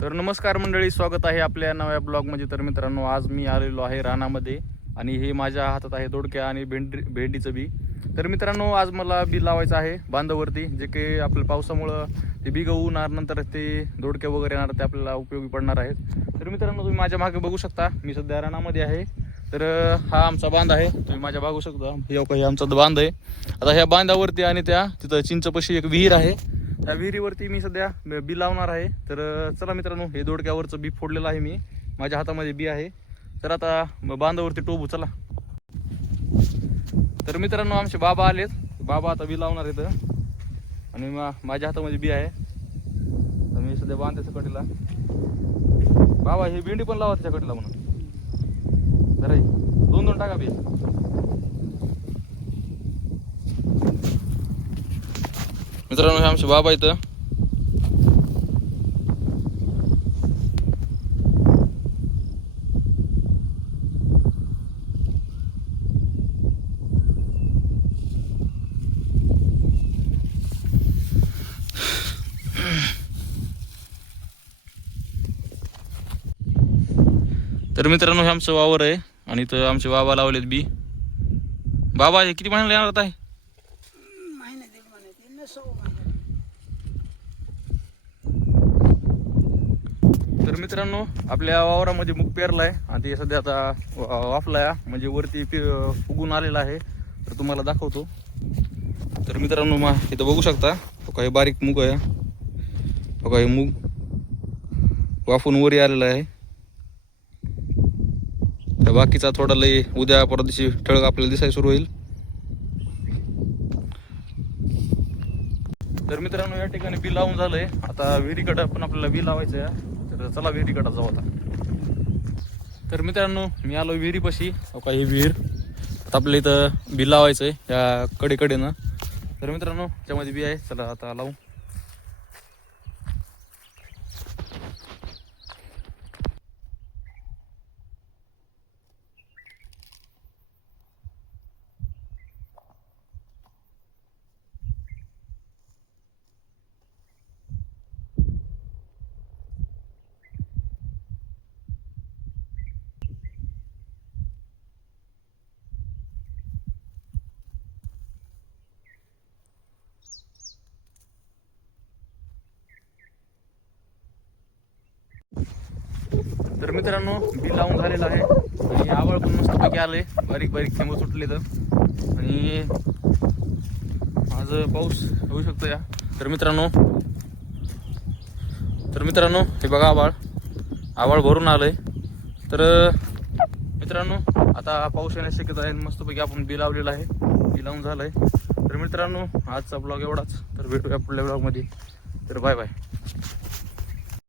तर नमस्कार मंडळी, स्वागत आहे आपल्या नव्या ब्लॉगमध्ये. तर मित्रांनो, आज मी आलेलो आहे रानामध्ये आणि हे माझ्या हातात आहे दोडक्या आणि भेंडीचं बी. तर मित्रांनो, आज मला बी लावायचं आहे बांधावरती, जे की आपल्या पावसामुळं ते बी गवणार, नंतर ते दोडक्या वगैरे येणार, ते आपल्याला उपयोगी पडणार आहेत. तर मित्रांनो, तुम्ही माझ्या मागे बघू शकता, मी सध्या रानामध्ये आहे. तर हा आमचा बांध आहे, तुम्ही माझ्या बघू शकता. हे आमचा बांध आहे. आता ह्या बांधावरती आणि त्या तिथं चिंचपाशी एक विहीर आहे, त्या विहिरीवरती मी सध्या बी लावणार आहे. तर चला मित्रांनो, हे दोडक्यावरचं बी फोडलेलं आहे मी, माझ्या हातामध्ये बी आहे. तर आता बांधावरती टोबू, चला. तर मित्रांनो, आमचे बाबा आलेत, बाबा आता बी लावणार आहेत आणि माझ्या हातामध्ये बी आहे. तर मी सध्या बांधायचं कटीला. बाबा, हे भेंडी पण लावा त्याच्या कटीला म्हणून. जरा दोन टाका बी. मित्रांनो, हे आमचे बाबा इथं. तर मित्रांनो, हे आमचं वावर आहे आणि इथं आमचे बाबा लावलेत बी. बाबा, हे किती महिन्याला येणार आहे? तर मित्रांनो, आपल्या वावरामध्ये मूग पेरलाय आणि ते सध्या आता वाफलाय, म्हणजे वरती फुगून आलेला आहे. तर तुम्हाला दाखवतो. तर मित्रांनो, इथं बघू शकता, काही बारीक मूग आहे, काही मूग वाफून वरी आलेला आहे. तर बाकीचा थोडा लय उद्या परत दिवशी ठळक आपल्याला दिसायला सुरू होईल. तर मित्रांनो, या ठिकाणी बी लावून झालंय. आता विहिरीकडं पण आपल्याला बी लावायचं आहे. तर चला विहिरीकडं जाऊ आता. तर मित्रांनो, मी आलो विहिरीपाशी. काही विहीर आता आपल्या इथं बी लावायचं आहे या कडेकडेनं. तर मित्रांनो, त्यामध्ये बी आहे, चला आता लावू. तर मित्रांनो, बी लावून झालेलं आहे आणि आवळ पण मस्तपैकी आले, बारीक बारीक थेंब सुटले. आणि आज पाऊस होऊ शकतो या. तर मित्रांनो, हे बघा, आवाळ भरून आलंय. तर मित्रांनो, आता पाऊस येण्याची शक्यता आहे. मस्तपैकी आपण बी लावलेलं आहे, बी लावून झालंय. तर मित्रांनो, आजचा ब्लॉग एवढाच. तर भेटूया पुढल्या ब्लॉगमध्ये. तर बाय बाय.